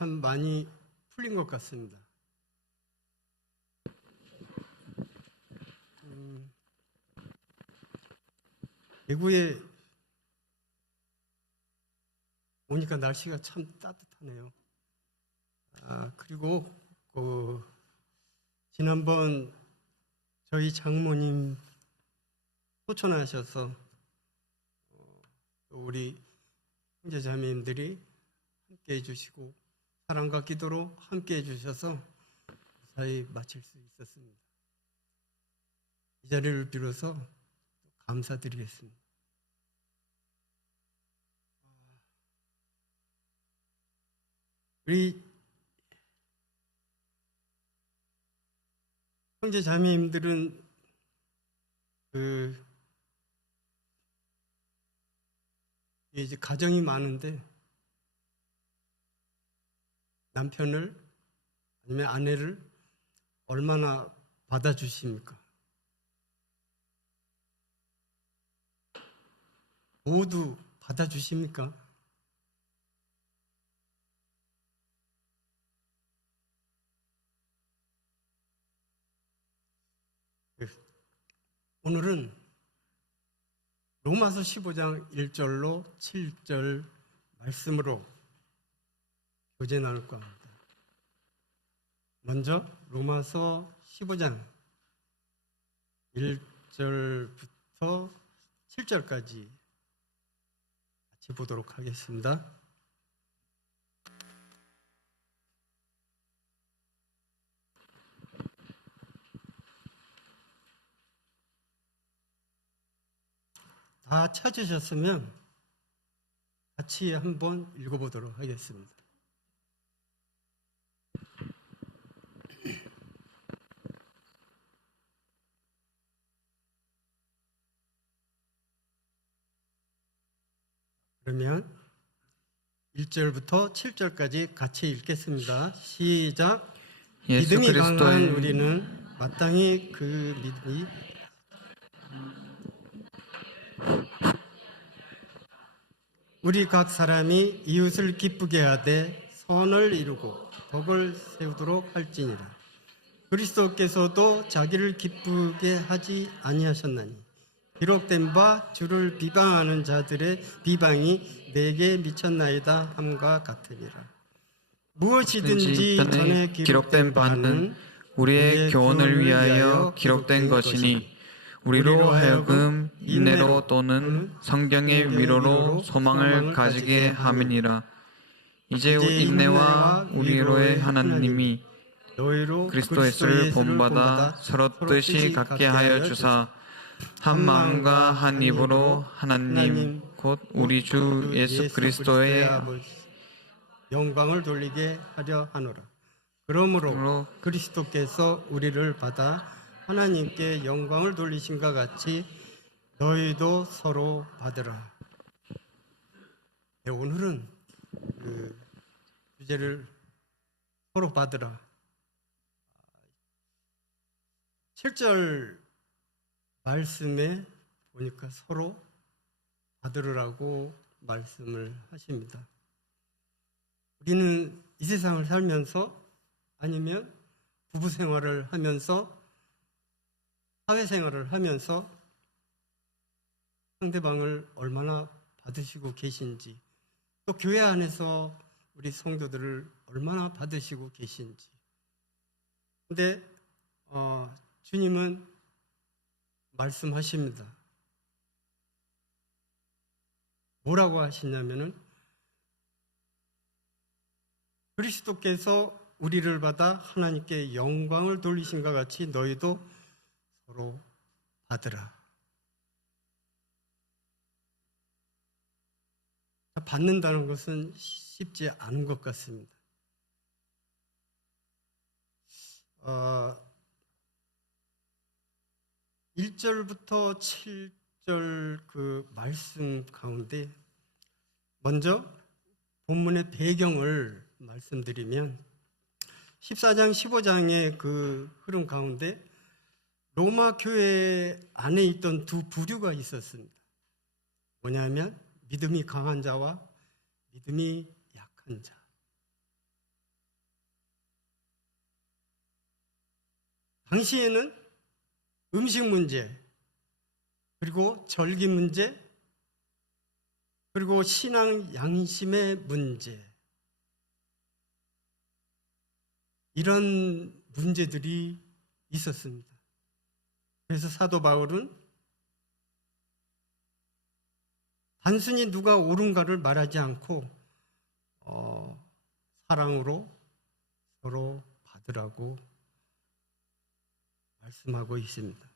참 많이 풀린 것 같습니다. 대구에 오니까 날씨가 참 따뜻하네요. 그리고 지난번 저희 장모님 소천하셔서 우리 형제자매님들이 함께 해주시고 사랑과 기도로 함께 해주셔서 무사히 마칠 수 있었습니다. 이 자리를 빌어서 감사드리겠습니다. 우리 형제자매님들은 이제 가정이 많은데 남편을 아니면 아내를 얼마나 받아주십니까? 모두 받아주십니까? 오늘은 로마서 15장 1절로 7절 말씀으로 교제 나눌까 합니다. 먼저 로마서 15장 1절부터 7절까지 같이 보도록 하겠습니다. 다 찾으셨으면 같이 한번 읽어보도록 하겠습니다. 그러면 1절부터 7절까지 같이 읽겠습니다. 시작. 믿음이 강한 우리는 마땅히 그 믿음이 우리 각 사람이 이웃을 기쁘게 하되 선을 이루고 덕을 세우도록 할지니라. 그리스도께서도 자기를 기쁘게 하지 아니하셨나니 기록된 바 주를 비방하는 자들의 비방이 내게 미쳤나이다 함과 같으니라. 무엇이든지 전에 기록된 바는 우리의 교훈을 위하여 기록된 것이니 우리로 하여금 인내로 또는 성경의 위로로 소망을 가지게 함이니라. 이제 인내와 우리로의 하나님이 그리스도 예수를 본받아 서로 뜻이 같게 하여 주사 한 마음과 한 입으로 하나님 곧 우리 주 예수 그리스도의 영광을 돌리게 하려 하노라. 그러므로 그리스도께서 우리를 받아 하나님께 영광을 돌리신과 같이 너희도 서로 받으라. 네, 오늘은 주제를 서로 받으라. 7절 말씀에 보니까 서로 받으라고 말씀을 하십니다. 우리는 이 세상을 살면서 아니면 부부 생활을 하면서 사회생활을 하면서 상대방을 얼마나 받으시고 계신지, 또 교회 안에서 우리 성도들을 얼마나 받으시고 계신지. 근데 주님은 말씀하십니다. 뭐라고 하시냐면은 그리스도께서 우리를 받아 하나님께 영광을 돌리신과 같이 너희도 서로 받으라. 받는다는 것은 쉽지 않은 것 같습니다. 1절부터 7절 그 말씀 가운데 먼저 본문의 배경을 말씀드리면 14장 15장의 그 흐름 가운데 로마 교회 안에 있던 두 부류가 있었습니다. 뭐냐면 믿음이 강한 자와 믿음이 약한 자. 당시에는 음식 문제, 그리고 절기 문제, 그리고 신앙 양심의 문제, 이런 문제들이 있었습니다. 그래서 사도 바울은 단순히 누가 옳은가를 말하지 않고 사랑으로 서로 받으라고 말씀하고 있습니다.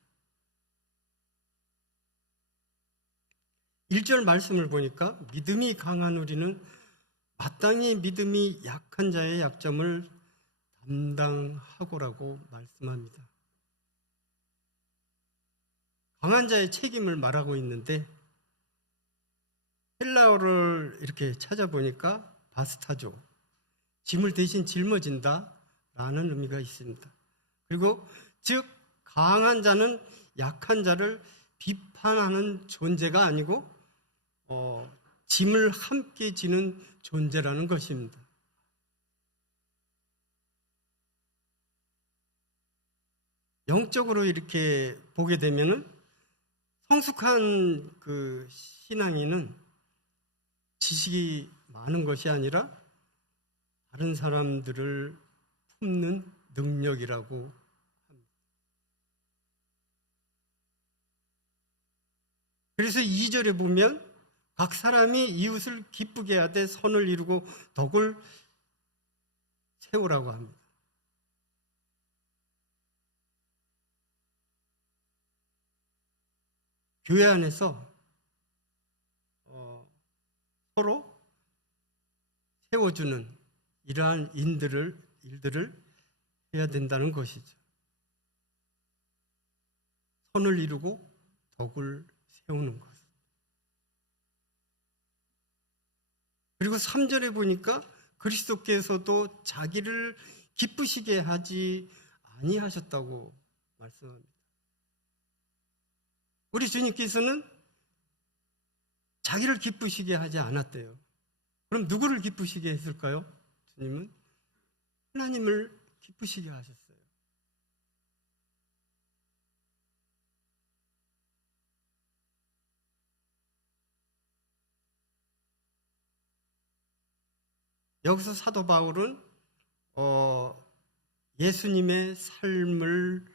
1절 말씀을 보니까 믿음이 강한 우리는 마땅히 믿음이 약한 자의 약점을 담당하고라고 말씀합니다. 강한 자의 책임을 말하고 있는데 헬라어를 이렇게 찾아보니까 바스타조, 짐을 대신 짊어진다 라는 의미가 있습니다. 그리고 즉 강한 자는 약한 자를 비판하는 존재가 아니고 짐을 함께 지는 존재라는 것입니다. 영적으로 이렇게 보게 되면은 성숙한 그 신앙인은 지식이 많은 것이 아니라 다른 사람들을 품는 능력이라고 합니다. 그래서 2절에 보면 각 사람이 이웃을 기쁘게 하되 선을 이루고 덕을 세우라고 합니다. 교회 안에서 서로 세워주는 이러한 일들을 해야 된다는 것이죠. 선을 이루고 덕을 세우는 것. 그리고 3절에 보니까 그리스도께서도 자기를 기쁘시게 하지 아니하셨다고 말씀합니다. 우리 주님께서는 자기를 기쁘시게 하지 않았대요. 그럼 누구를 기쁘시게 했을까요? 주님은 하나님을 기쁘시게 하셨어요. 여기서 사도 바울은 예수님의 삶을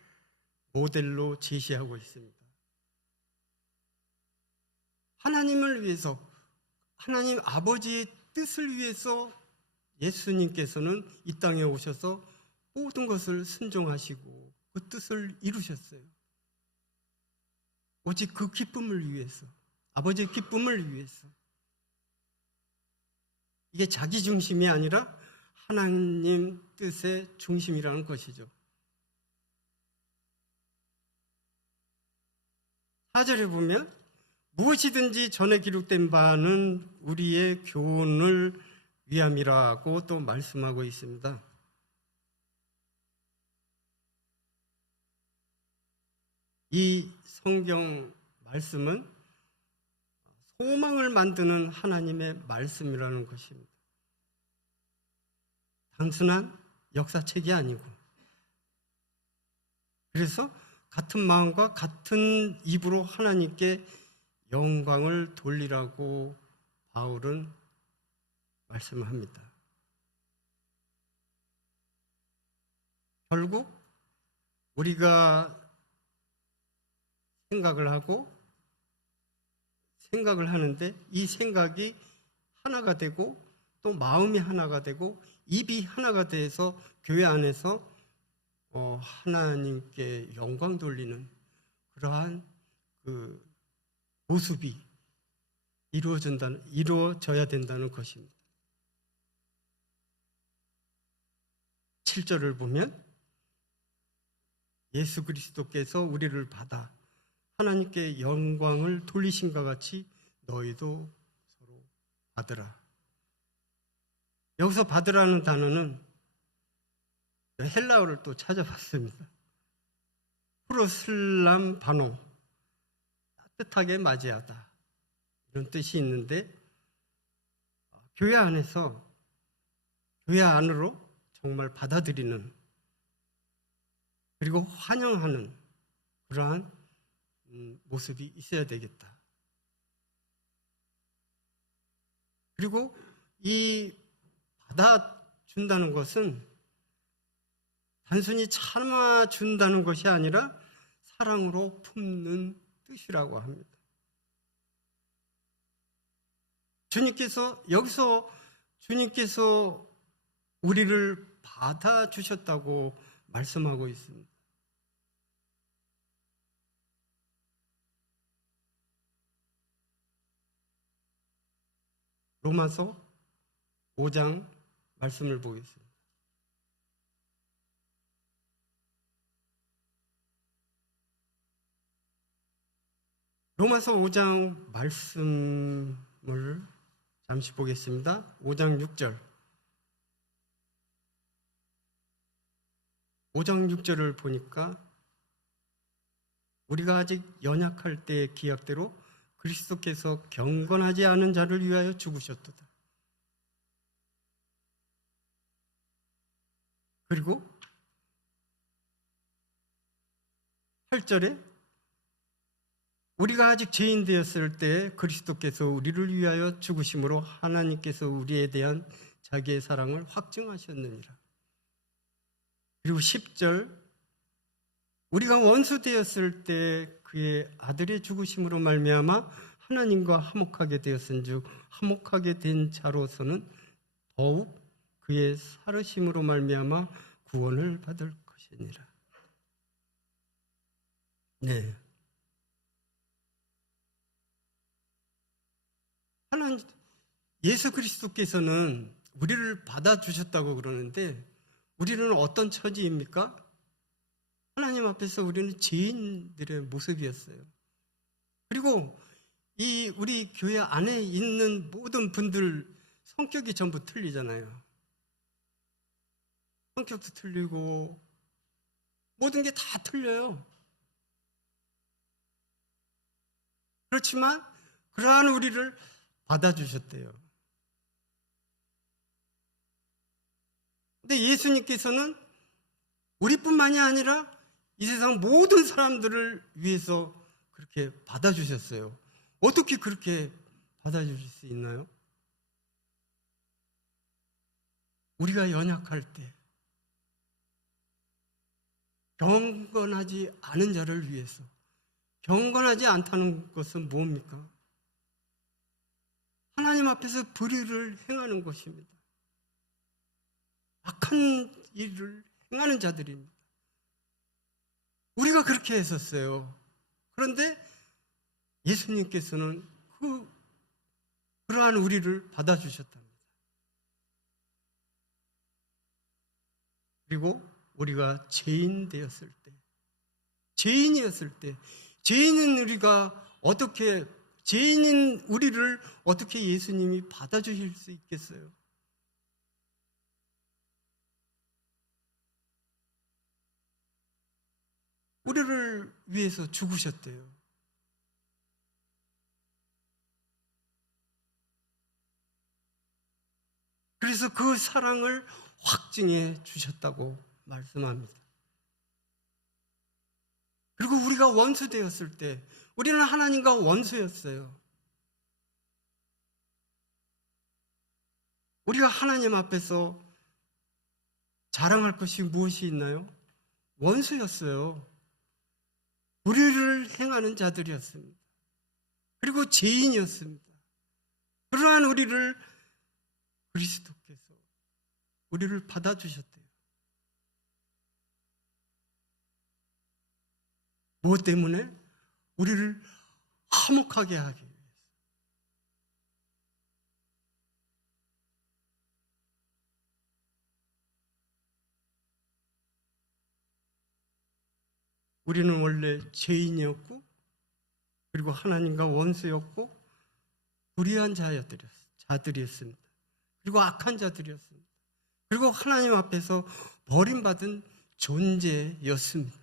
모델로 제시하고 있습니다. 하나님을 위해서, 하나님 아버지의 뜻을 위해서 예수님께서는 이 땅에 오셔서 모든 것을 순종하시고 그 뜻을 이루셨어요. 오직 그 기쁨을 위해서, 아버지의 기쁨을 위해서. 이게 자기 중심이 아니라 하나님 뜻의 중심이라는 것이죠. 4절에 보면 무엇이든지 전에 기록된 바는 우리의 교훈을 위함이라고 또 말씀하고 있습니다. 이 성경 말씀은 소망을 만드는 하나님의 말씀이라는 것입니다. 단순한 역사책이 아니고, 그래서 같은 마음과 같은 입으로 하나님께 영광을 돌리라고 바울은 말씀합니다. 결국 우리가 생각을 하는데 이 생각이 하나가 되고 또 마음이 하나가 되고 입이 하나가 돼서 교회 안에서 하나님께 영광 돌리는 그러한 그 모습이 이루어져야 된다는 것입니다. 7절을 보면 예수 그리스도께서 우리를 받아 하나님께 영광을 돌리신과 같이 너희도 서로 받으라. 여기서 받으라는 단어는 헬라어를 또 찾아봤습니다. 프로슬람 바노, 따뜻하게 맞이하다, 이런 뜻이 있는데 교회 안에서 교회 안으로 정말 받아들이는 그리고 환영하는 그러한 모습이 있어야 되겠다. 그리고 이 받아준다는 것은 단순히 참아준다는 것이 아니라 사랑으로 품는 뜻이라고 합니다. 여기서 주님께서 우리를 받아주셨다고 말씀하고 있습니다. 로마서 5장 말씀을 보겠습니다. 로마서 5장 말씀을 잠시 보겠습니다. 5장 6절. 5장 6절을 보니까 우리가 아직 연약할 때의 기약대로 그리스도께서 경건하지 않은 자를 위하여 죽으셨도다. 그리고 8절에 우리가 아직 죄인 되었을 때 그리스도께서 우리를 위하여 죽으심으로 하나님께서 우리에 대한 자기의 사랑을 확증하셨느니라. 그리고 10절 우리가 원수 되었을 때 그의 아들의 죽으심으로 말미암아 하나님과 화목하게 되었은즉 화목하게 된 자로서는 더욱 그의 살으심으로 말미암아 구원을 받을 것이니라. 네. 하나님 예수 그리스도께서는 우리를 받아주셨다고 그러는데 우리는 어떤 처지입니까? 하나님 앞에서 우리는 죄인들의 모습이었어요. 그리고 이 우리 교회 안에 있는 모든 분들 성격이 전부 틀리잖아요. 성격도 틀리고 모든 게 다 틀려요. 그렇지만 그러한 우리를 받아주셨대요. 근데 예수님께서는 우리뿐만이 아니라 이 세상 모든 사람들을 위해서 그렇게 받아주셨어요. 어떻게 그렇게 받아주실 수 있나요? 우리가 연약할 때 경건하지 않은 자를 위해서. 경건하지 않다는 것은 뭡니까? 하나님 앞에서 불의를 행하는 것입니다. 악한 일을 행하는 자들입니다. 우리가 그렇게 했었어요. 그런데 예수님께서는 그러한 우리를 받아주셨답니다. 그리고 우리가 죄인이었을 때, 죄인인 우리를 어떻게 예수님이 받아주실 수 있겠어요? 우리를 위해서 죽으셨대요. 그래서 그 사랑을 확증해 주셨다고 말씀합니다. 그리고 우리가 원수 되었을 때 우리는 하나님과 원수였어요. 우리가 하나님 앞에서 자랑할 것이 무엇이 있나요? 원수였어요. 불의를 행하는 자들이었습니다. 그리고 죄인이었습니다. 그러한 우리를 그리스도께서 우리를 받아주셨대요. 무엇 때문에? 우리를 화목하게 하기 위해서. 우리는 원래 죄인이었고 그리고 하나님과 원수였고 불의한 자들이었습니다. 그리고 악한 자들이었습니다. 그리고 하나님 앞에서 버림받은 존재였습니다.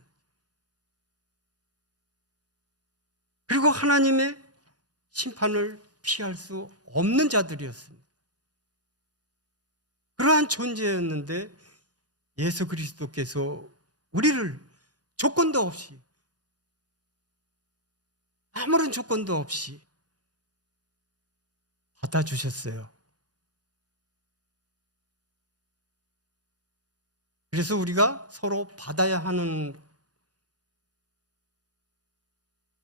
그리고 하나님의 심판을 피할 수 없는 자들이었습니다. 그러한 존재였는데 예수 그리스도께서 우리를 조건도 없이, 아무런 조건도 없이 받아주셨어요. 그래서 우리가 서로 받아야 하는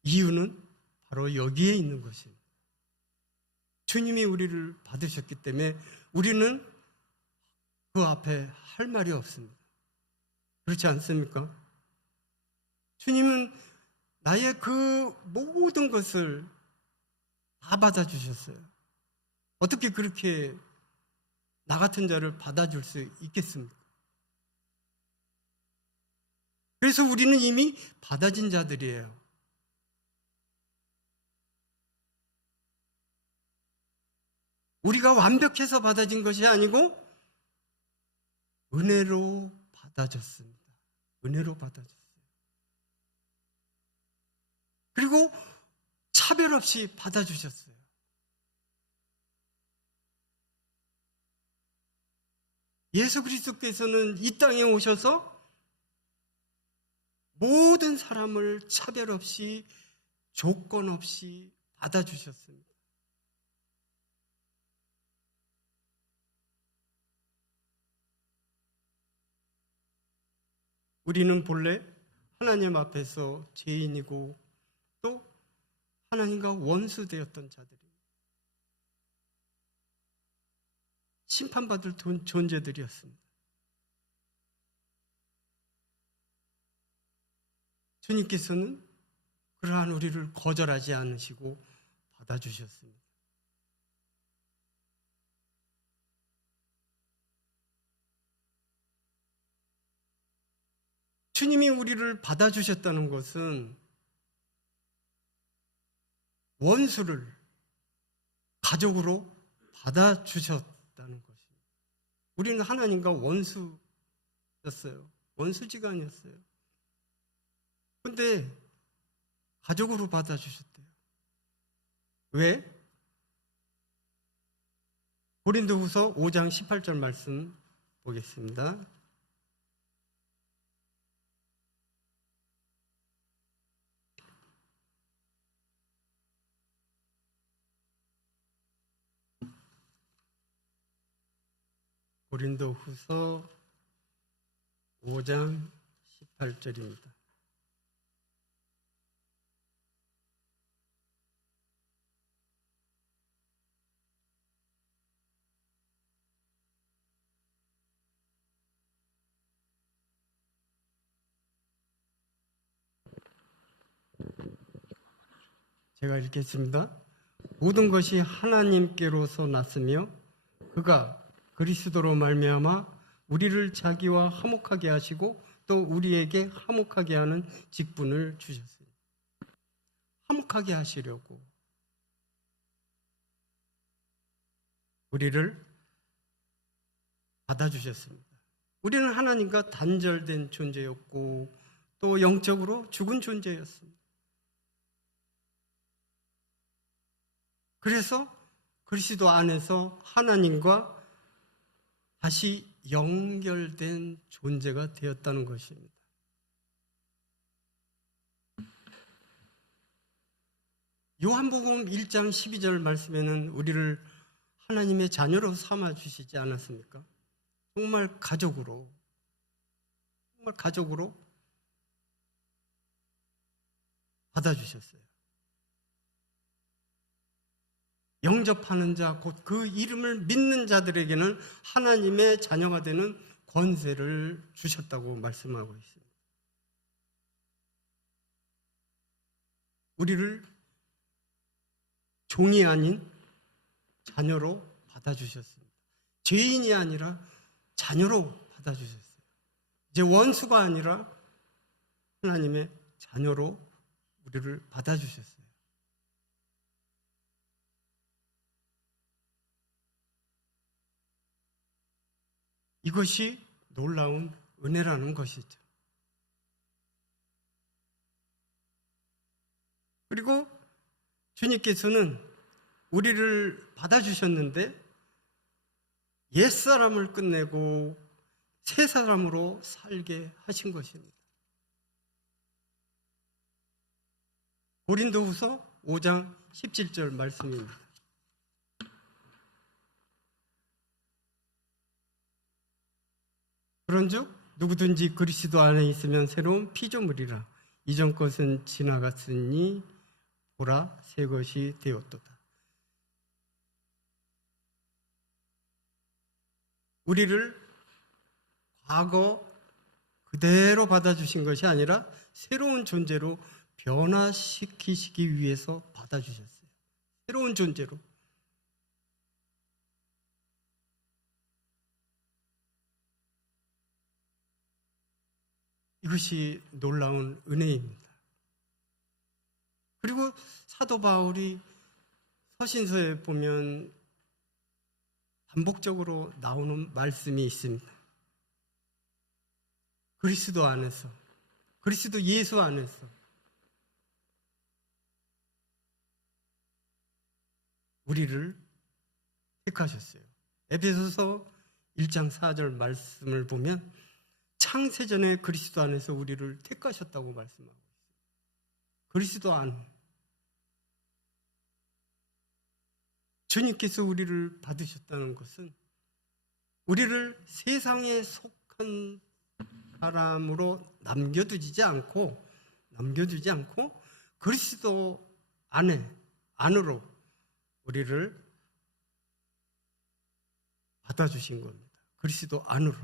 이유는 바로 여기에 있는 것입니다. 주님이 우리를 받으셨기 때문에 우리는 그 앞에 할 말이 없습니다. 그렇지 않습니까? 주님은 나의 그 모든 것을 다 받아주셨어요. 어떻게 그렇게 나 같은 자를 받아줄 수 있겠습니까? 그래서 우리는 이미 받아진 자들이에요. 우리가 완벽해서 받아진 것이 아니고 은혜로 받아졌습니다. 은혜로 받아졌어요. 그리고 차별 없이 받아주셨어요. 예수 그리스도께서는 이 땅에 오셔서 모든 사람을 차별 없이 조건 없이 받아주셨습니다. 우리는 본래 하나님 앞에서 죄인이고 또 하나님과 원수되었던 자들입니다. 심판받을 존재들이었습니다. 주님께서는 그러한 우리를 거절하지 않으시고 받아주셨습니다. 주님이 우리를 받아주셨다는 것은 원수를 가족으로 받아주셨다는 것입니다. 우리는 하나님과 원수였어요. 원수지간이었어요. 그런데 가족으로 받아주셨대요. 왜? 고린도후서 5장 18절 말씀 보겠습니다. 고린도후서 5장 18절입니다. 제가 읽겠습니다. 모든 것이 하나님께로서 났으며 그가 그리스도로 말미암아 우리를 자기와 화목하게 하시고 또 우리에게 화목하게 하는 직분을 주셨어요. 화목하게 하시려고 우리를 받아주셨습니다. 우리는 하나님과 단절된 존재였고 또 영적으로 죽은 존재였습니다. 그래서 그리스도 안에서 하나님과 다시 연결된 존재가 되었다는 것입니다. 요한복음 1장 12절 말씀에는 우리를 하나님의 자녀로 삼아주시지 않았습니까? 정말 가족으로 받아주셨어요. 영접하는 자, 곧 그 이름을 믿는 자들에게는 하나님의 자녀가 되는 권세를 주셨다고 말씀하고 있습니다. 우리를 종이 아닌 자녀로 받아주셨습니다. 죄인이 아니라 자녀로 받아주셨어요. 이제 원수가 아니라 하나님의 자녀로 우리를 받아주셨어요. 이것이 놀라운 은혜라는 것이죠. 그리고 주님께서는 우리를 받아주셨는데 옛사람을 끝내고 새 사람으로 살게 하신 것입니다. 고린도후서 5장 17절 말씀입니다. 그런즉 누구든지 그리스도 안에 있으면 새로운 피조물이라. 이전 것은 지나갔으니 보라 새 것이 되었도다. 우리를 과거 그대로 받아주신 것이 아니라 새로운 존재로 변화시키시기 위해서 받아주셨어요. 새로운 존재로. 이것이 놀라운 은혜입니다. 그리고 사도 바울이 서신서에 보면 반복적으로 나오는 말씀이 있습니다. 그리스도 안에서, 그리스도 예수 안에서 우리를 택하셨어요. 에베소서 1장 4절 말씀을 보면 창세전에 그리스도 안에서 우리를 택하셨다고 말씀하고 있어요. 그리스도 안. 주님께서 우리를 받으셨다는 것은 우리를 세상에 속한 사람으로 남겨두지 않고 그리스도 안으로 우리를 받아주신 겁니다. 그리스도 안으로.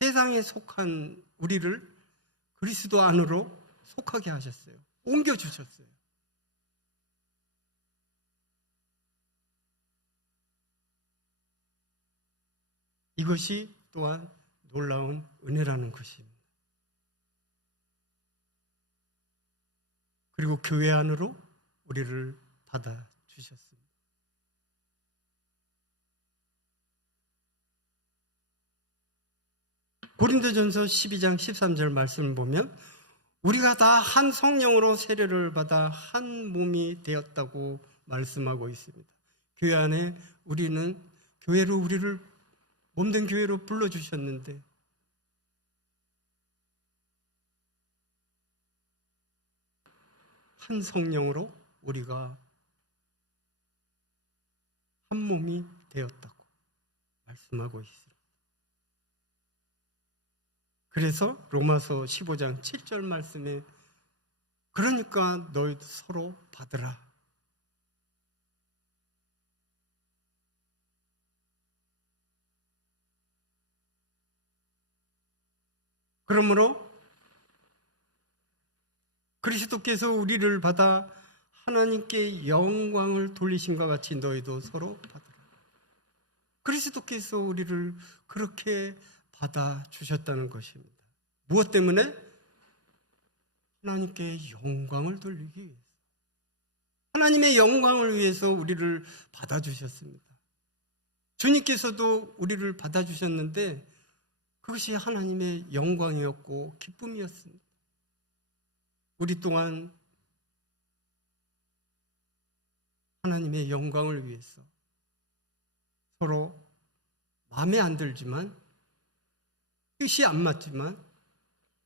세상에 속한 우리를 그리스도 안으로 속하게 하셨어요. 옮겨주셨어요. 이것이 또한 놀라운 은혜라는 것입니다. 그리고 교회 안으로 우리를 받아주셨습니다. 고린도전서 12장 13절 말씀을 보면 우리가 다 한 성령으로 세례를 받아 한 몸이 되었다고 말씀하고 있습니다. 교회 안에 우리는 교회로 우리를 몸된 교회로 불러주셨는데 한 성령으로 우리가 한 몸이 되었다고 말씀하고 있습니다. 그래서 로마서 15장 7절 말씀에 그러니까 너희도 서로 받으라. 그러므로 그리스도께서 우리를 받아 하나님께 영광을 돌리심과 같이 너희도 서로 받으라. 그리스도께서 우리를 그렇게 받아주셨다는 것입니다. 무엇 때문에? 하나님께 영광을 돌리기 위해서. 하나님의 영광을 위해서 우리를 받아주셨습니다. 주님께서도 우리를 받아주셨는데 그것이 하나님의 영광이었고 기쁨이었습니다. 우리 또한 하나님의 영광을 위해서 서로 마음에 안 들지만 뜻이 안 맞지만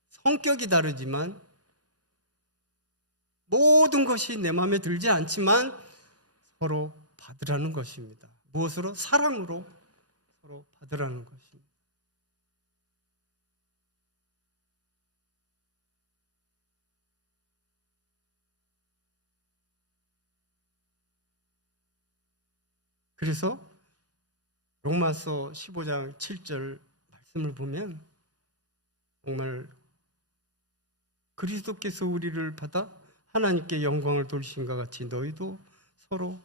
성격이 다르지만 모든 것이 내 마음에 들지 않지만 서로 받으라는 것입니다. 무엇으로? 사랑으로 서로 받으라는 것입니다. 그래서 로마서 15장 7절 말씀을 보면 정말 그리스도께서 우리를 받아 하나님께 영광을 돌리신과 같이 너희도 서로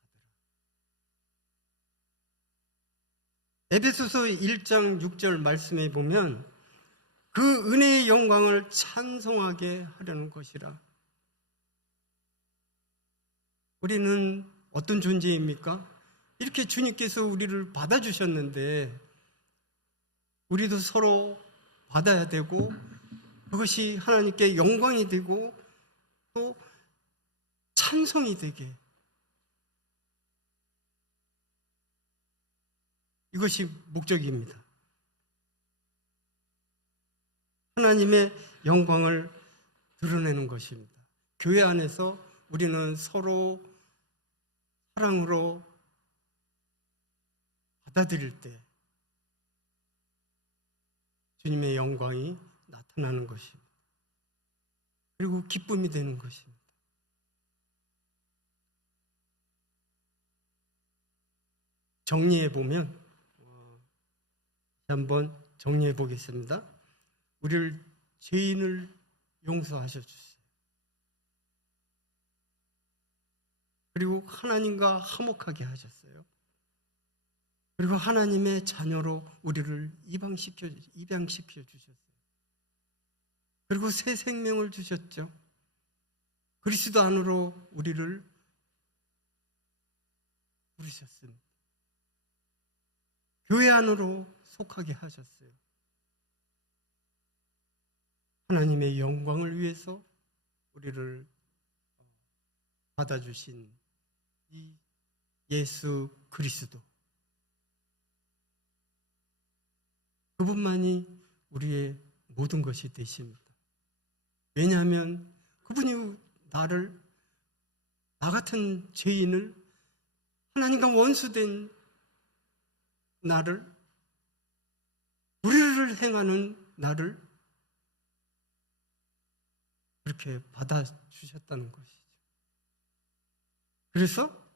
받으라. 에베소서 1장 6절 말씀에 보면 그 은혜의 영광을 찬송하게 하려는 것이라. 우리는 어떤 존재입니까? 이렇게 주님께서 우리를 받아주셨는데 우리도 서로 받아야 되고 그것이 하나님께 영광이 되고 또 찬송이 되게 이것이 목적입니다. 하나님의 영광을 드러내는 것입니다. 교회 안에서 우리는 서로 사랑으로 받아들일 때 주님의 영광이 나타나는 것입니다. 그리고 기쁨이 되는 것입니다. 정리해 보면 한번 정리해 보겠습니다. 우리를 죄인을 용서하셔 주세요. 그리고 하나님과 화목하게 하셨어요. 그리고 하나님의 자녀로 우리를 입양시켜 주셨어요. 그리고 새 생명을 주셨죠. 그리스도 안으로 우리를 부르셨습니다. 교회 안으로 속하게 하셨어요. 하나님의 영광을 위해서 우리를 받아주신 이 예수 그리스도, 그분만이 우리의 모든 것이 되십니다. 왜냐하면 그분이 나 같은 죄인을, 하나님과 원수된 나를, 불의를 행하는 나를 그렇게 받아주셨다는 것이죠. 그래서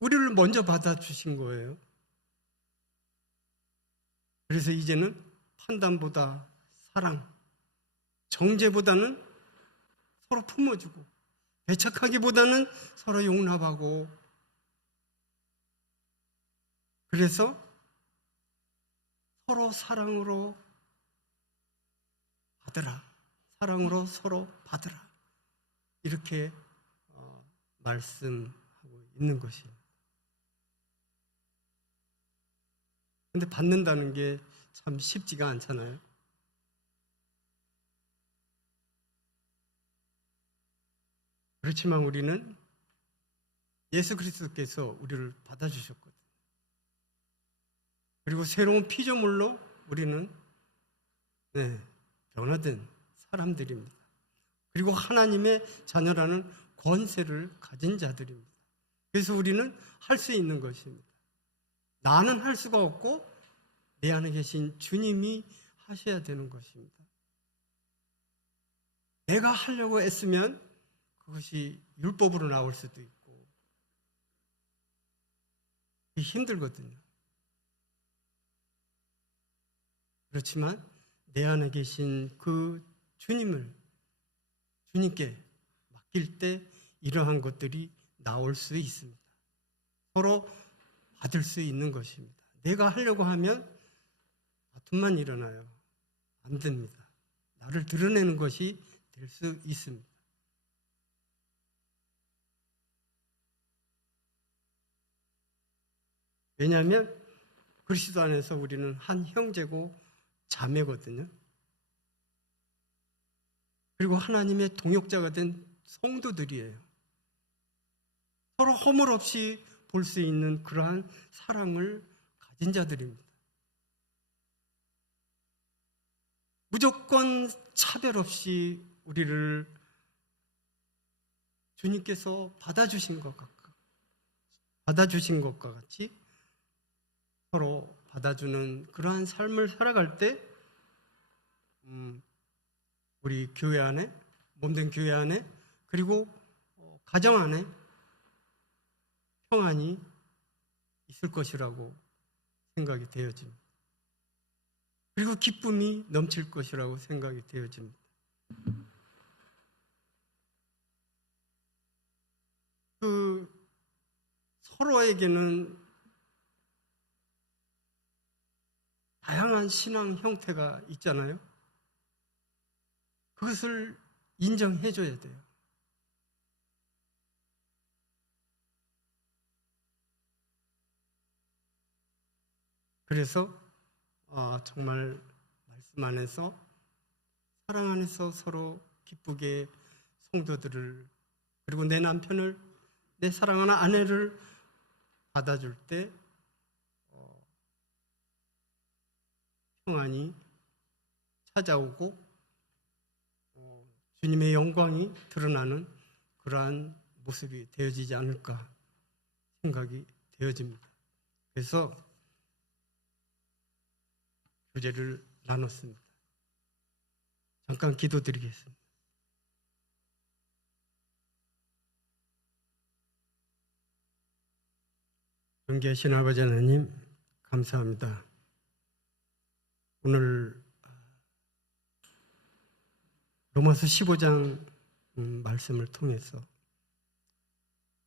우리를 먼저 받아주신 거예요. 그래서 이제는 판단보다 사랑, 정죄보다는 서로 품어주고, 배척하기보다는 서로 용납하고, 그래서 서로 사랑으로 받으라, 사랑으로 서로 받으라, 이렇게 말씀하고 있는 것이에요. 근데 받는다는 게 참 쉽지가 않잖아요. 그렇지만 우리는 예수 그리스도께서 우리를 받아주셨거든요. 그리고 새로운 피조물로 우리는 변화된 사람들입니다. 그리고 하나님의 자녀라는 권세를 가진 자들입니다. 그래서 우리는 할 수 있는 것입니다. 나는 할 수가 없고 내 안에 계신 주님이 하셔야 되는 것입니다. 내가 하려고 애쓰면 그것이 율법으로 나올 수도 있고 힘들거든요. 그렇지만 내 안에 계신 그 주님께 맡길 때 이러한 것들이 나올 수 있습니다. 서로 받을 수 있는 것입니다. 내가 하려고 하면 다툼만 일어나요. 안 됩니다. 나를 드러내는 것이 될 수 있습니다. 왜냐하면 그리스도 안에서 우리는 한 형제고 자매거든요. 그리고 하나님의 동역자가 된 성도들이에요. 서로 허물 없이 볼 수 있는 그러한 사랑을 가진 자들입니다. 무조건 차별 없이 우리를 주님께서 받아주신 것과 같이 서로 받아주는 그러한 삶을 살아갈 때 우리 교회 안에, 몸된 교회 안에, 그리고 가정 안에 평안이 있을 것이라고 생각이 되어집니다. 그리고 기쁨이 넘칠 것이라고 생각이 되어집니다. 서로에게는 다양한 신앙 형태가 있잖아요. 그것을 인정해 줘야 돼요. 그래서 정말 말씀 안에서, 사랑 안에서 서로 기쁘게 성도들을, 그리고 내 남편을, 내 사랑하는 아내를 받아줄 때 평안이 찾아오고 주님의 영광이 드러나는 그러한 모습이 되어지지 않을까 생각이 되어집니다. 그래서 교제를 나눴습니다. 잠깐 기도드리겠습니다. 존귀하신 아버지 하나님, 감사합니다. 오늘 로마서 15장 말씀을 통해서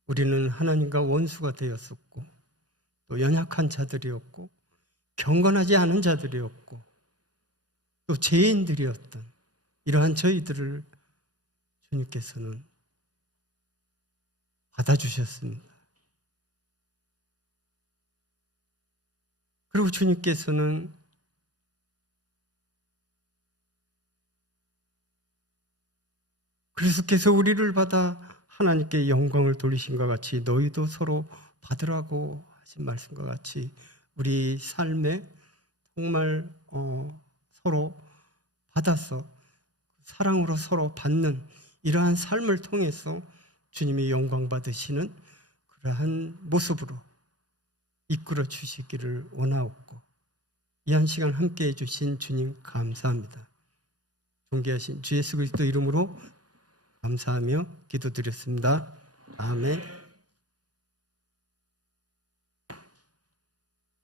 우리는 하나님과 원수가 되었었고 또 연약한 자들이었고 경건하지 않은 자들이었고 또 죄인들이었던 이러한 저희들을 주님께서는 받아주셨습니다. 그리고 주님께서는 그리스도께서 우리를 받아 하나님께 영광을 돌리신 것 같이 너희도 서로 받으라고 하신 말씀과 같이 우리 삶에 정말 서로 받아서 사랑으로 서로 받는 이러한 삶을 통해서 주님이 영광 받으시는 그러한 모습으로 이끌어 주시기를 원하옵고 이 한 시간 함께해 주신 주님 감사합니다. 존귀하신 주 예수 그리스도 이름으로 감사하며 기도드렸습니다. 아멘.